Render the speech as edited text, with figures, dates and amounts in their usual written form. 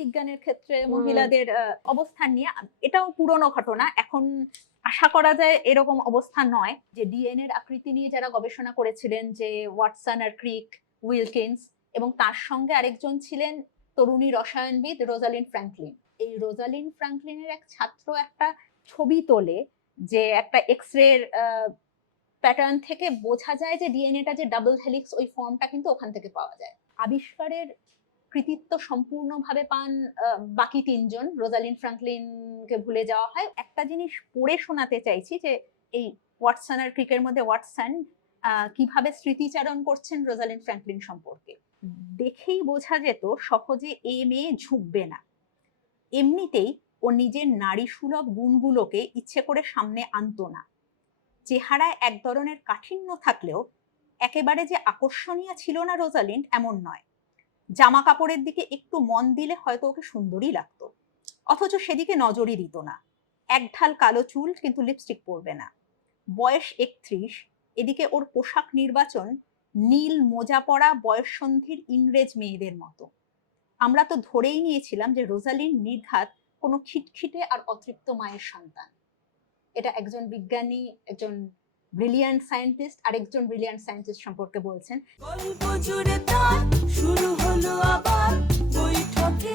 বিজ্ঞানের ক্ষেত্রে মহিলাদের অবস্থান নিয়ে। এটাও পুরনো ঘটনা, এখন আশা করা যায় এরকম অবস্থা নয়। যে ডিএনএ এর আকৃতি নিয়ে যারা গবেষণা করেছিলেন, যে ওয়াটসন আর ক্রিক, উইলকিন্স, এবং তার সঙ্গে আরেকজন ছিলেন তরুণী রসায়নবিদ রোজালিন্ড ফ্র্যাঙ্কলিন। এই রোজালিন্ড ফ্র্যাঙ্কলিনের এক ছাত্র একটা ছবি তোলে, যে একটা এক্স রে প্যাটার্ন থেকে বোঝা যায় যে ডিএনএটা যে ডাবল হেলিক্স, ওই ফর্মটা কিন্তু ওখান থেকে পাওয়া যায়। আবিষ্কারের কৃতিত্ব সম্পূর্ণভাবে পান বাকি তিনজন। রোজালিন্ড ফ্র্যাঙ্কলিনকে ভুলে যাওয়া হয়। একটা জিনিস পড়ে শোনাতে চাইছি, যে এই ওয়াটসন আর ক্রিকের মধ্যে ওয়াটসন কিভাবে স্মৃতিচারণ করছেন রোজালিন্ড ফ্র্যাঙ্কলিন সম্পর্কে। দেখেই বোঝা যেত সহজে এ মেয়ে ঝুঁকবে না। এমনিতেই ও নিজের নারী সুলভ গুণগুলোকে ইচ্ছে করে সামনে আনতো না। চেহারায় এক ধরনের কাঠিন্য থাকলেও একেবারে যে আকর্ষণীয় ছিল না রোজালিন্ড এমন নয়। জামা কাপড়ের দিকে একটু মন দিলে হয়তো ওকে সুন্দরী লাগতো, অথচ সেদিকে নজরই দিত না। একঢাল কালো চুল, কিন্তু লিপস্টিক পরবে না। বয়স 31, এদিকে ওর পোশাক নির্বাচন নীল মোজা পরা বয়ঃসন্ধির ইংরেজ মেয়েদের মতো। আমরা তো ধরেই নিয়েছিলাম যে রোজালিন্ড নির্ঘাত কোনো খিটখিটে আর অতৃপ্ত মায়ের সন্তান। এটা একজন বিজ্ঞানী, একজন ব্রিলিয়ান্ট সায়েন্টিস্ট আরেকজন ব্রিলিয়ান্ট সায়েন্টিস্ট সম্পর্কে বলছেন। গল্প জুড়ে তার শুরু হলো আবার বৈঠকে।